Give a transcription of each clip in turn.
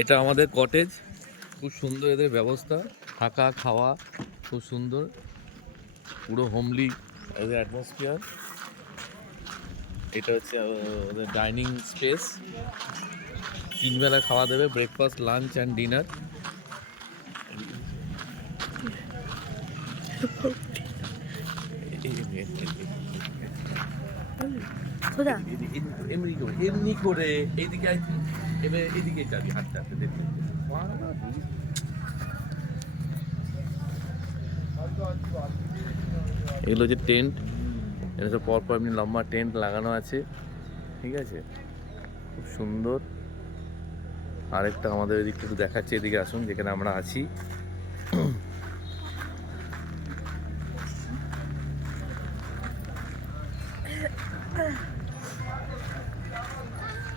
এটা আমাদের কটেজ, খুব সুন্দর এদের ব্যবস্থা, থাকা খাওয়া খুব সুন্দর, পুরো হোমলি এদের অ্যাটমসফিয়ার। এটা হচ্ছে ওদের ডাইনিং স্পেস, 3 বেলা খাওয়া দেবে, ব্রেকফাস্ট, লাঞ্চ অ্যান্ড ডিনার। এমনি করে এইদিকে এবার এদিকে যাবি হাঁটতে হাঁটতে দেখতে। এগুলো হচ্ছে টেন্ট, এটা সব পরপর এমনি লম্বা টেন্ট লাগানো আছে, ঠিক আছে, খুব সুন্দর। আরেকটা আমাদের এদিকটা একটু দেখাচ্ছে, এদিকে আসুন যেখানে আমরা আছি।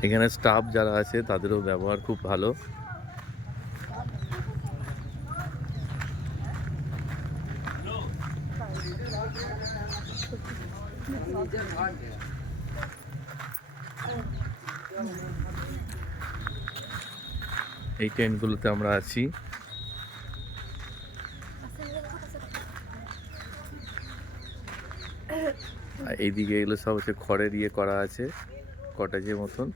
এখানে স্টাফ যারা আছে তাদেরও ব্যবহার খুব ভালো। এই টেন্টগুলোতে আমরা আছি। এইদিকে এগুলো সব হচ্ছে খড়ের ইয়ে করা আছে, কটেজের মতন,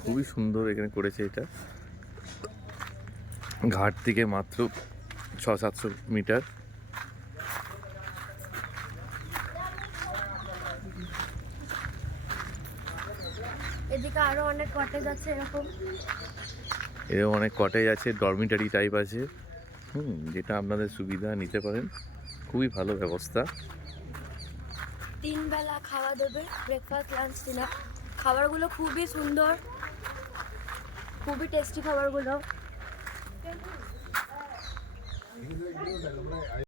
খুবই সুন্দর এখানে করেছে এটা। ঘাট থেকে মাত্র 600-700 মিটার। এদিকে আরো অনেক কটেজ আছে এরকম অনেক কটেজ আছে, ডরমিটারি টাইপ আছে, যেটা আপনাদের সুবিধা নিতে পারেন, খুবই ভালো ব্যবস্থা। 3 বেলা খাওয়া দেবে, ব্রেকফাস্ট, লাঞ্চ, ডিনার। খাবারগুলো খুবই সুন্দর, খুবই টেস্টি খাবারগুলো।